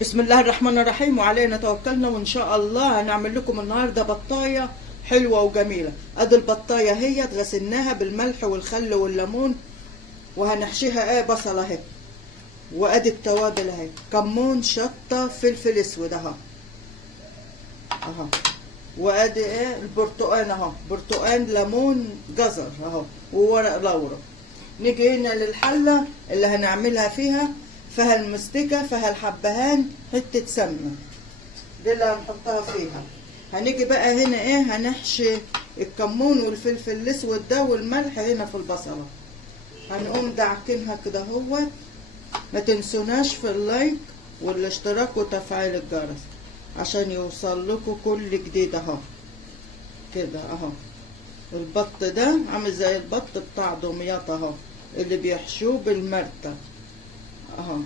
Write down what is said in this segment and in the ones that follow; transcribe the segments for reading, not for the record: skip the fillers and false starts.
بسم الله الرحمن الرحيم، وعلينا توكلنا، وان شاء الله هنعمل لكم النهارده بطايه حلوه وجميله. ادي البطايه هي غسلناها بالملح والخل والليمون، وهنحشيها بصله اهي، وادي التوابل اهي، كمون شطه فلفل اسود اهو، وادي البرتقان اهو، برتقان ليمون جزر اهو، وورق لورا. نيجي هنا للحله اللي هنعملها فيها المستكه، فيها الحبهان، حته سمنه دي اللي هنحطها فيها. هنيجي بقى هنا هنحشي الكمون والفلفل الاسود ده والملح هنا في البصله. هنقوم دعكنها كده اهو. ما تنسوناش في اللايك والاشتراك وتفعيل الجرس عشان يوصل لكم كل جديد اهو. كده اهو، البط ده عامل زي البط بتاع دمياط اهو، اللي بيحشوه بالمرتة اهو،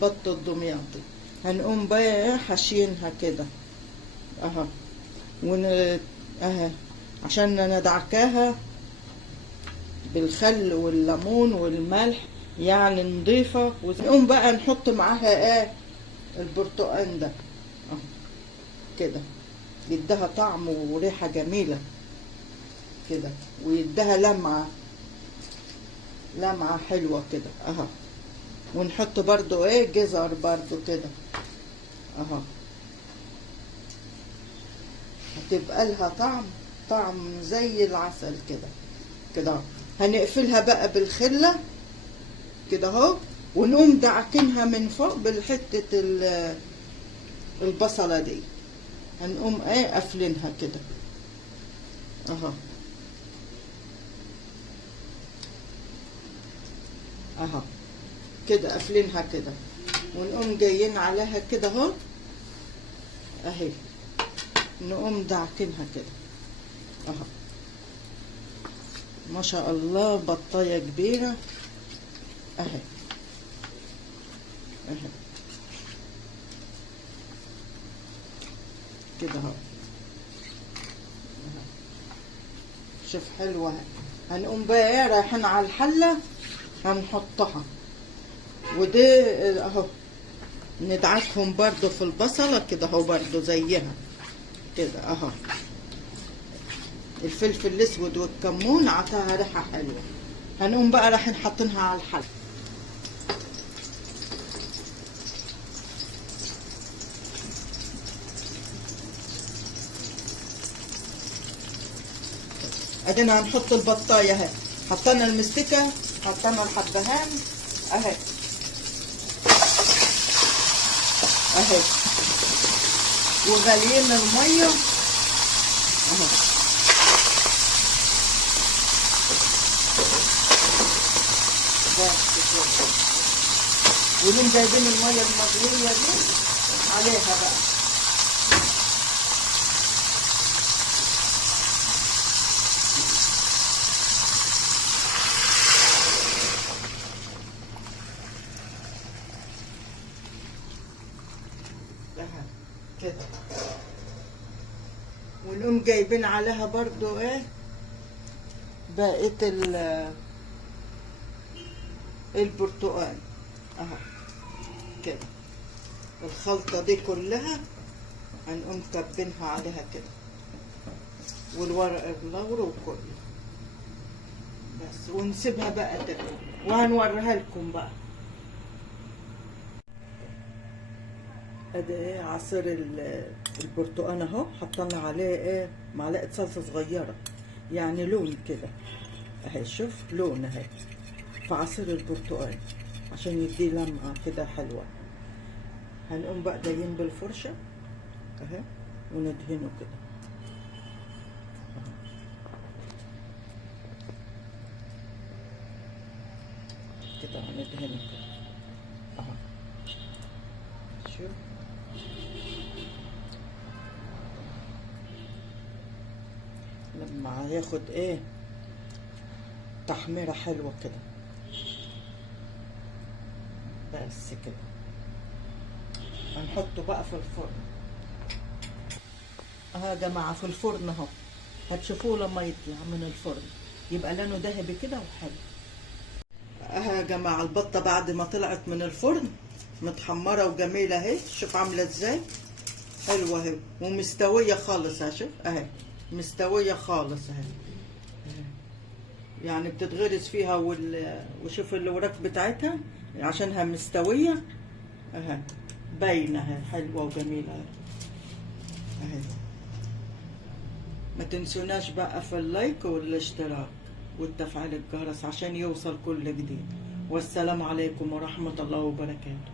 بط الدمياطي. هنقوم بقى حاشينها كده اهو، اهي عشان ندعكاها بالخل والليمون والملح يعني نضيفه. ونقوم بقى نحط معاها البرتقان ده اهو كده، يديها طعم وريحه جميله كده، ويديها لمعه حلوه كده اهو. ونحط برضو جزر برضو كده اهو، هتبقى لها طعم زي العسل كده كده. هنقفلها بقى بالخله كده اهو، ونقوم دعكنها من فوق بالحته البصله دي. هنقوم قافلينها كده اهو كده، قافلينها كده، ونقوم جايين عليها كده اهو اهي، نقوم دعكنها كده اهو. ما شاء الله بطايه كبيره اهي كده اهو. شوف حلوه. هنقوم بقى رايحين على الحله هنحطها، ودي اهو ندعكهم برضو في البصله كده اهو، برضو زيها كده اهو. الفلفل الاسود والكمون عطاها ريحه حلوه. هنقوم بقى رايحين حاطينها على الحله. ادينا هنحط البطايه اهي، حطينا المستكه، حطينا الحبهان اهي اهي، وغاليين الميه اهو. بس كده، ونقوم جايبين الميه المغليه دي عليها بقى كده، ونقوم جايبين عليها برضو بقية البرتقال اهو كده. الخلطة دي كلها هنقوم كبينها عليها كده، والورق اللوري وكله بس، ونسيبها بقى تغلي وهنوريها لكم بقى. ادي عصير البرتقال اهو، حطينا عليه معلقه صلصه صغيره يعني لون كده اهي. شوف لون اهي في عصير البرتقال عشان يديه لمعه كده حلوه. هنقوم بقى جايين بالفرشه اهي وندهنه كده كده، هندهنه كده اهو. شوف لما ياخد تحميرة حلوة كده بس كده. هنحطه بقى في الفرن اهو يا جماعة، في الفرن اهو، هتشوفوه لما يطلع من الفرن يبقى لونه ذهبي كده وحلو اهو يا جماعة. البطة بعد ما طلعت من الفرن متحمرة وجميلة اهي، شوف عاملة ازاي، حلوة اهي ومستوية خالص اهي، شوف اهي مستوية خالص اهي، يعني بتتغرس فيها وشوف الوراك بتاعتها عشانها مستوية اهي، باينة اهي، حلوة وجميلة اهي. ما تنسوناش بقى في اللايك والاشتراك والتفعيل الجرس عشان يوصل كل جديد. والسلام عليكم ورحمة الله وبركاته.